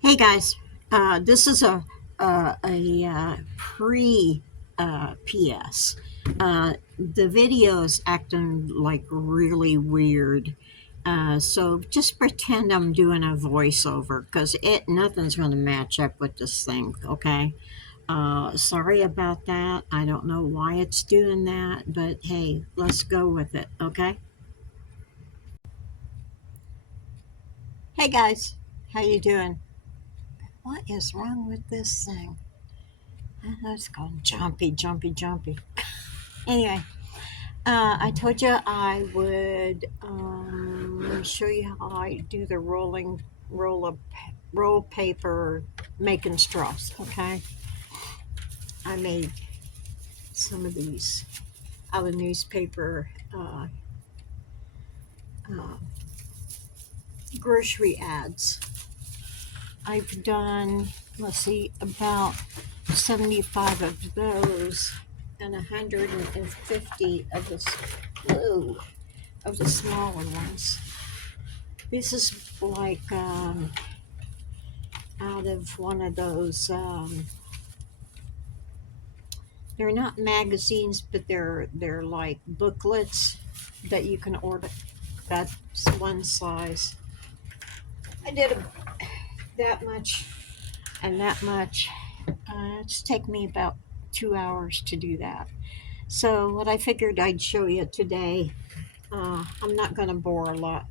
Hey guys, this is a pre PS. The video is acting like really weird, so just pretend I'm doing a voiceover because it nothing's going to match up with this thing. Okay, sorry about that. I don't know why it's doing that, but hey, let's go with it. Okay. Hey guys, how you doing? What is wrong with this thing? It's called jumpy, jumpy, jumpy. Anyway, I told you I would show you how I do the roll paper making straws. Okay, I made some of these out of newspaper uh, grocery ads. I've done, let's see, about 75 of those and 150 of the smaller ones. This is like out of one of those. They're not magazines, but they're like booklets that you can order. That's one size. I did that much and that much. It's taken me about 2 hours to do that. So what I figured I'd show you today. I'm not going to bore a lot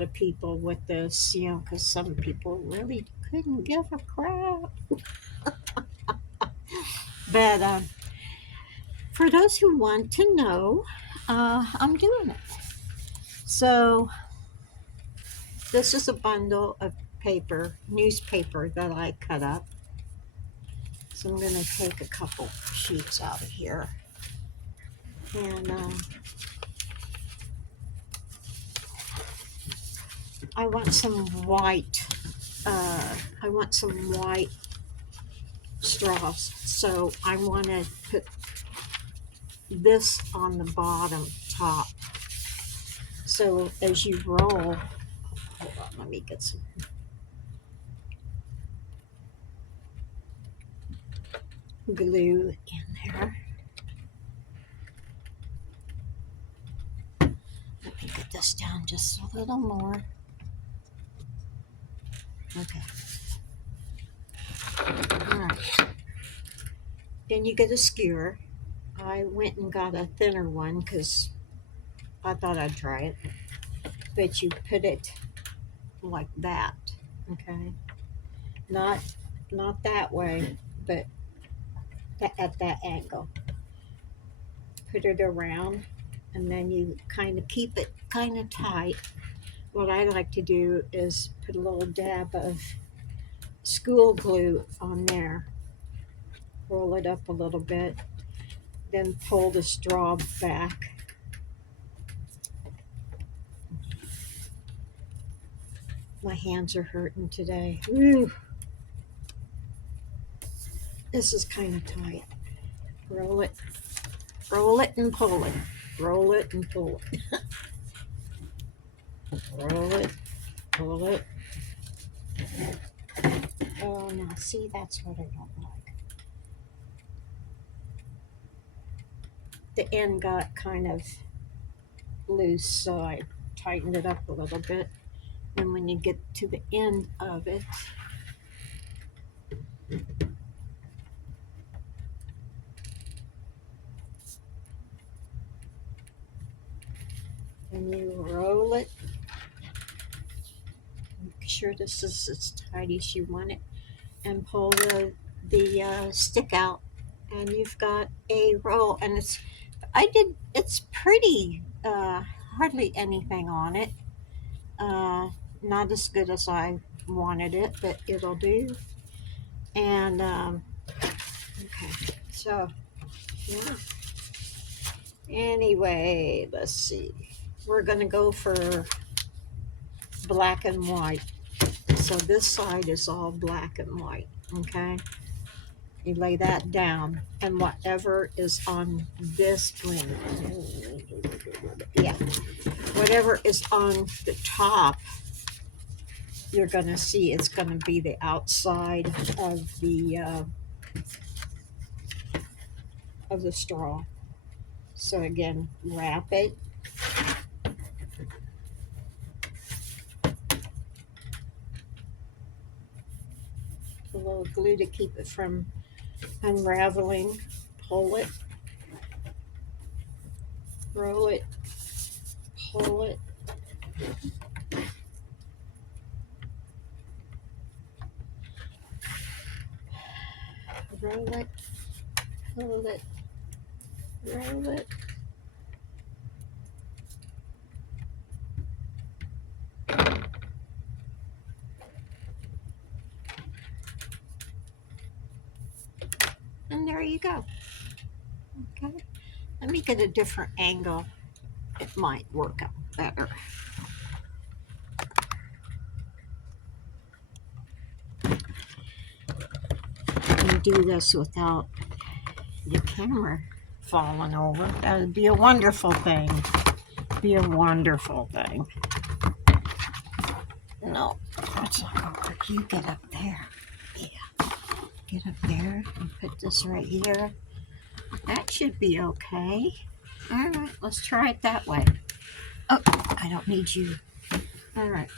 of people with this, because some people really couldn't give a crap. But for those who want to know, I'm doing it. So this is a bundle of newspaper that I cut up. So I'm going to take a couple sheets out of here, and I want some white. I want some white straws. So I want to put this on the bottom top. So as you roll, hold on, let me get some glue in there. Let me get this down just a little more. Okay. All right. Then you get a skewer. I went and got a thinner one because I thought I'd try it. But you put it like that. Okay. Not not that way, but at that angle. Put it around, and then you kind of keep it kind of tight. What I like to do is put a little dab of school glue on there, roll it up a little bit, then pull the straw back. My hands are hurting today. Ooh, this is kind of tight. Roll it, roll it and pull it, roll it and pull it, roll it, pull it. Oh, now see, that's what I don't like. The end got kind of loose, so I tightened it up a little bit. And when you get to the end of it, and you roll it, make sure this is as tight as you want it, and pull the stick out, and you've got a roll. And it's pretty, hardly anything on it. Uh, Not as good as I wanted it, but it'll do. And okay, so yeah. Anyway, let's see. We're gonna go for black and white. So this side is all black and white. Okay, you lay that down, and whatever is on this one, yeah, whatever is on the top you're going to see it's going to be the outside of the straw. So again, wrap it. A little glue to keep it from unraveling. Pull it, roll it, pull it. Roll it, pull it, roll it. And there you go. Okay. Let me get a different angle. It might work out better. And do this without the camera falling over. That would be a wonderful thing. Be a wonderful thing. No, that's not gonna work. You get up there. Yeah. Get up there and put this right here. That should be okay. All right, let's try it that way. Oh, I don't need you. All right.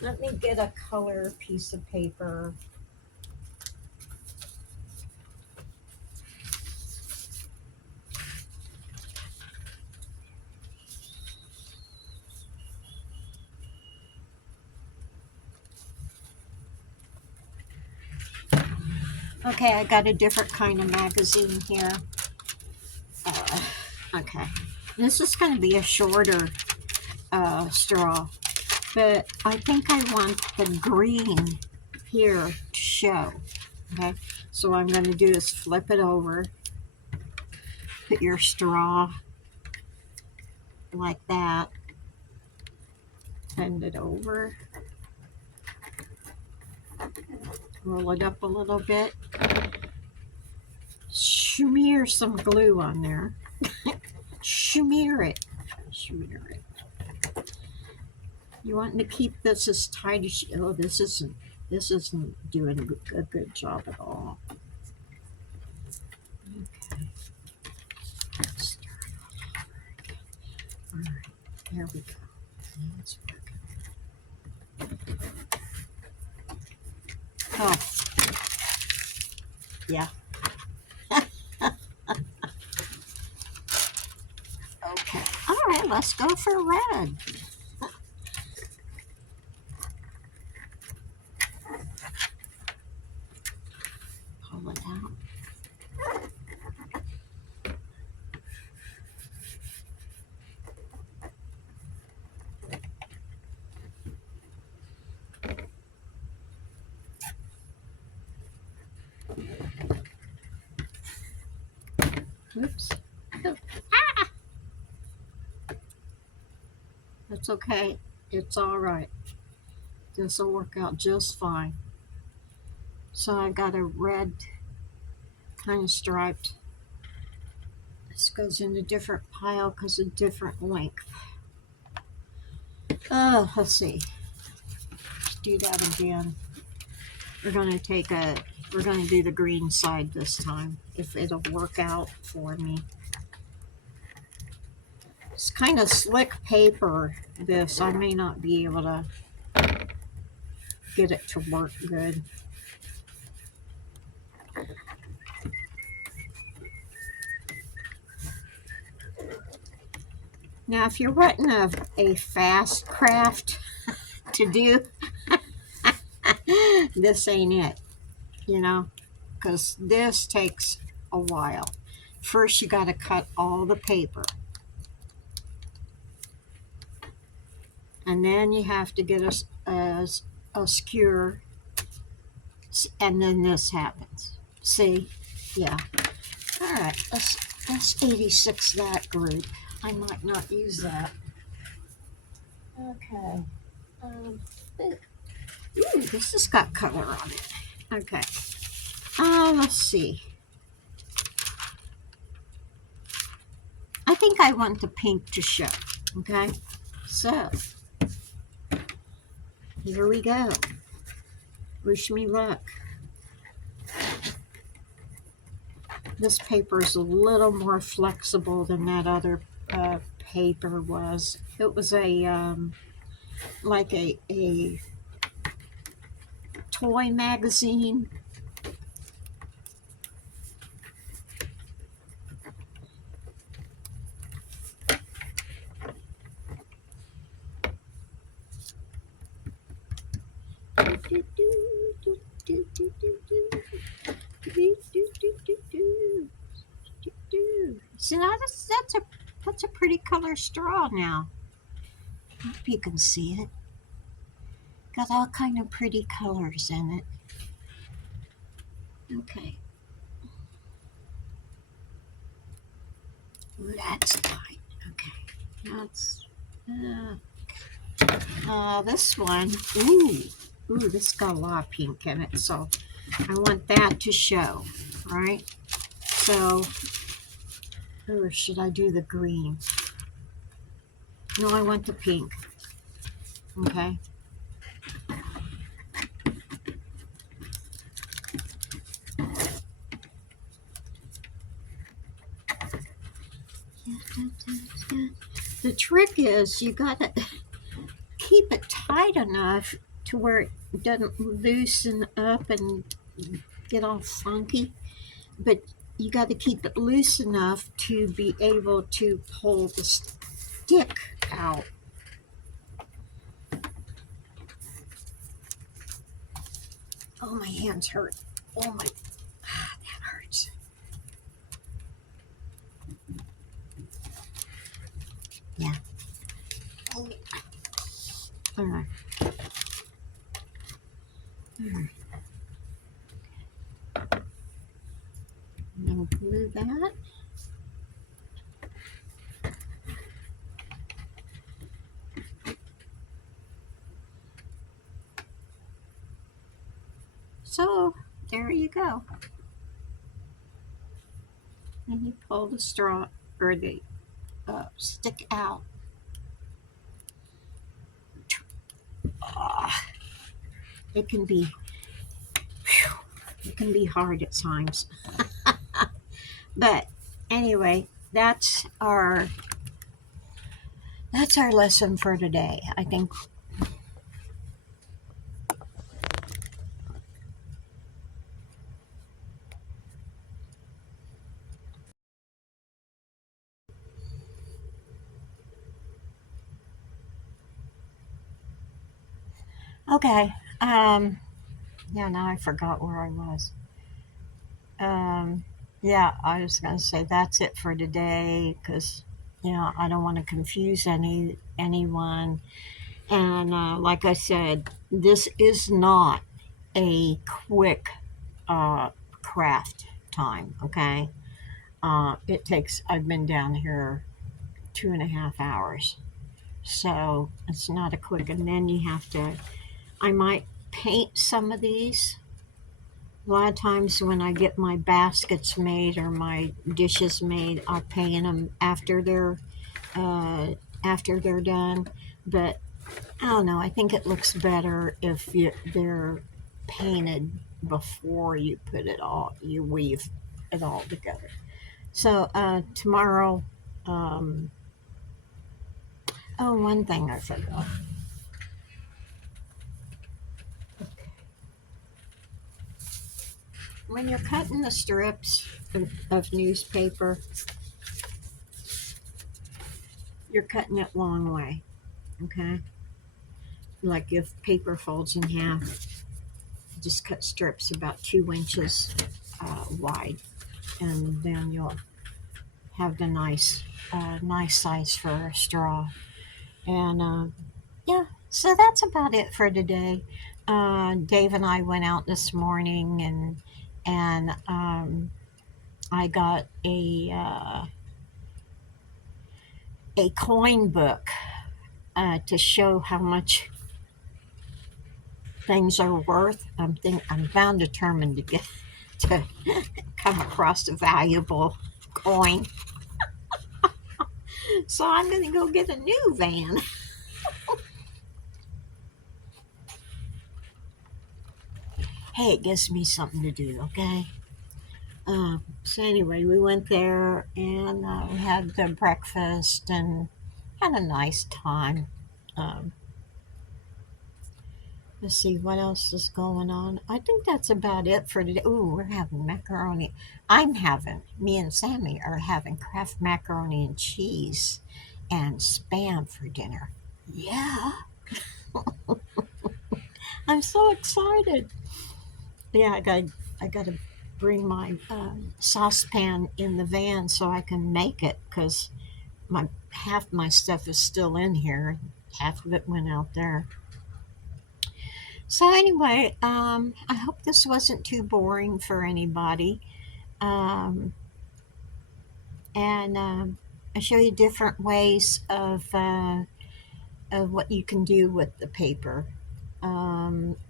Let me get a color piece of paper. Okay, I got a different kind of magazine here. Okay, this is going to be a shorter straw, but I think I want the green here to show. Okay, so what I'm going to do is flip it over, put your straw like that, bend it over, roll it up a little bit, smear some glue on there. Smear it. Smear it. You want to keep this as tight as you. Oh, this isn't doing a good job at all. Okay. Let's start all over again. All right. There we go. It's working. Oh. Yeah. Okay. All right. Let's go for red. Pull it out. Oops. Ah! That's okay. It's all right. This will work out just fine. So I got a red kind of striped. This goes in a different pile because of different length. Let's see. Let's do that again. We're going to do the green side this time, if it'll work out for me. It's kind of slick paper, this. I may not be able to get it to work good. Now, if you're wanting a fast craft to do, this ain't it, because this takes a while. First, you got to cut all the paper. And then you have to get a skewer, and then this happens. See? Yeah. All right, let's 86 that group. I might not use that. Okay. Ooh, this has got color on it. Okay. Let's see. I think I want the pink to show. Okay. So Here we go. Wish me luck. This paper is a little more flexible than that other paper was. It was like a toy magazine. See, that's a pretty color straw now. Hope you can see it. Got all kind of pretty colors in it. Okay. Ooh, that's fine. Okay. That's this one. Ooh, this got a lot of pink in it, so I want that to show, right? So, or should I do the green? No, I want the pink. Okay. The trick is you gotta keep it tight enough to where it doesn't loosen up and get all funky, but you got to keep it loose enough to be able to pull the stick out. Oh, my hands hurt. Oh my, that hurts. Yeah. Oh. All right. No glue that. So there you go. And you pull the straw or the stick out. Oh, it can be hard at times. But anyway, that's our lesson for today. I think. Okay. Yeah, now I forgot where I was. Yeah, I was going to say that's it for today because I don't want to confuse anyone. And like I said, this is not a quick uh, craft time. Okay, it takes. I've been down here 2.5 hours, so it's not a quick. And then you have to. I might paint some of these. A lot of times when I get my baskets made or my dishes made, I paint them after they're done. But I don't know. I think it looks better if they're painted before you weave it all together. So tomorrow. Um, oh, one thing I forgot. When you're cutting the strips of newspaper, you're cutting it long way. Okay. Like if paper folds in half, just cut strips about 2 inches wide, and then you'll have the nice size for a straw. And yeah, so that's about it for today. Dave and I went out this morning, and I got a coin book to show how much things are worth. I'm bound determined to get to come across a valuable coin. So I'm going to go get a new van. hey, it gives me something to do, okay? So anyway, we went there and we had the breakfast and had a nice time. Um, let's see what else is going on. I think that's about it for today. Ooh, we're having macaroni. Me and Sammy are having Kraft macaroni and cheese and spam for dinner. Yeah, I'm so excited. Yeah, I got to bring my saucepan in the van so I can make it because my half my stuff is still in here. Half of it went out there. So anyway, I hope this wasn't too boring for anybody. Um, and I show you different ways of what you can do with the paper.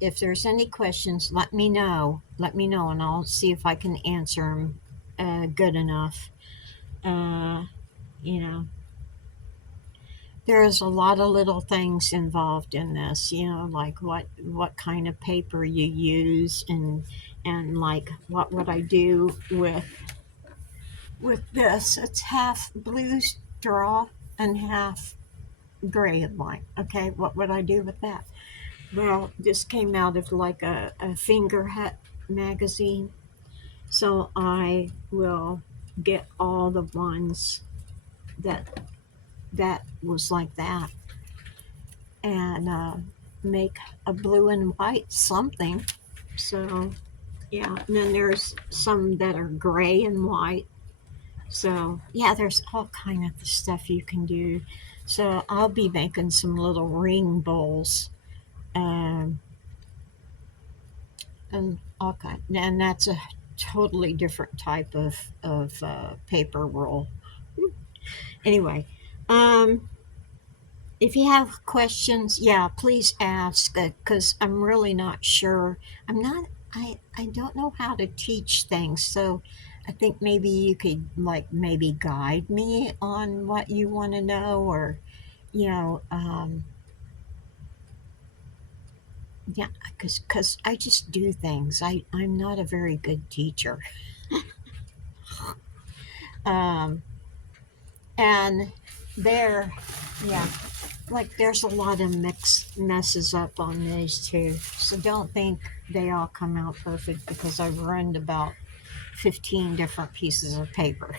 If there's any questions, let me know. Let me know, and I'll see if I can answer them good enough. Uh, you know, there's a lot of little things involved in this. Like what kind of paper you use, and like what would I do with this? It's half blue straw and half gray and white. Okay, what would I do with that? Well, this came out of like a finger hut magazine. So I will get all the ones that that was like that and make a blue and white something. So yeah, and then there's some that are gray and white. So yeah, there's all kind of stuff you can do. So I'll be making some little ring bowls. Um, and all kind, and that's a totally different type of paper roll. Anyway, um, if you have questions, yeah, please ask because I'm really not sure. I'm not. I don't know how to teach things, so I think maybe you could like maybe guide me on what you want to know, or you know, yeah, because I just do things. I'm not a very good teacher. Um, and there, yeah, like there's a lot of messes up on these too, so don't think they all come out perfect because I've ruined about 15 different pieces of paper.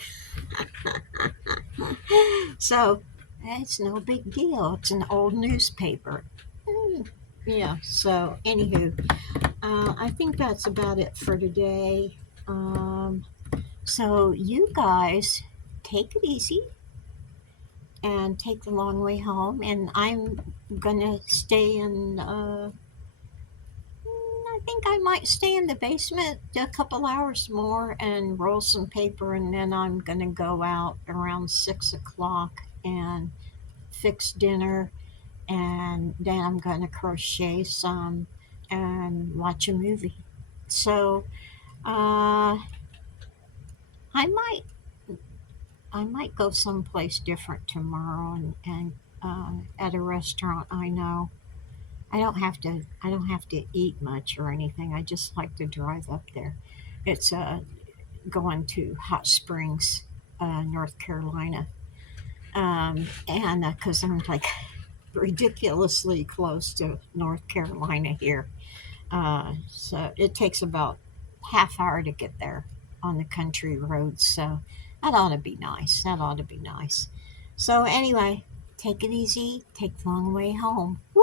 So it's no big deal, it's an old newspaper. Mm, yeah, so anywho, I think that's about it for today. So you guys take it easy and take the long way home. And I'm gonna stay in. I think I might stay in the basement a couple hours more and roll some paper, and then I'm gonna go out around 6 o'clock and fix dinner, and then I'm gonna crochet some and watch a movie. So uh, I might I might go someplace different tomorrow and at a restaurant I know. I don't have to eat much or anything. I just like to drive up there. It's going to Hot Springs, North Carolina, and because I'm like ridiculously close to North Carolina here, so it takes about half hour to get there on the country roads. So that ought to be nice. That ought to be nice. So anyway, take it easy. Take the long way home. Woo!